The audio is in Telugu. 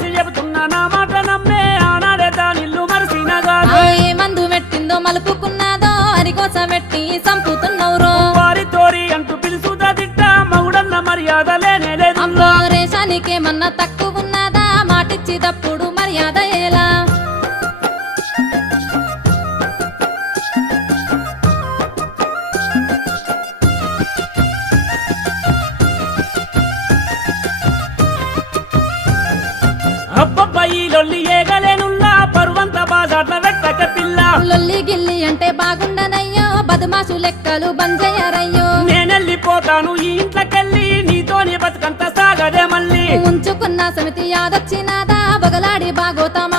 ఒట్టేసి చెబుతున్నా నా మాట నమ్మే ఆనాడే దానిల్లు మరిసినగా ఏ మందు పెట్టిందో మలుపుకున్నాదో అరికోస పెట్టి సంపుతున్నవురో వారి తోరి అంటూ పిలుసుదా తిట్ట మగుడన్న మర్యాద లేనే లేదు అమ్మో రేషానికేమన్నా తక్కువ ఉన్నదా మాటిచ్చి తప్పుడు మర్యాద ఎలా అబ్బబ్బాయి లొల్లి ఏగలేనుల్లా పరువంత బాజాట్ల వెట్టక పిల్ల లొల్లి గిల్లి అంటే బాగుండనయ్యో బదుమాసు లెక్కలు బంజయ్యారయ్యో నేనెళ్ళిపోతాను ఈ ఇంట్లోకెళ్ళి నీతోనే బతుకంత సాగదే మళ్ళీ ఉంచుకున్న సమితి యాదొచ్చినాదా బగలాడి బాగోతామా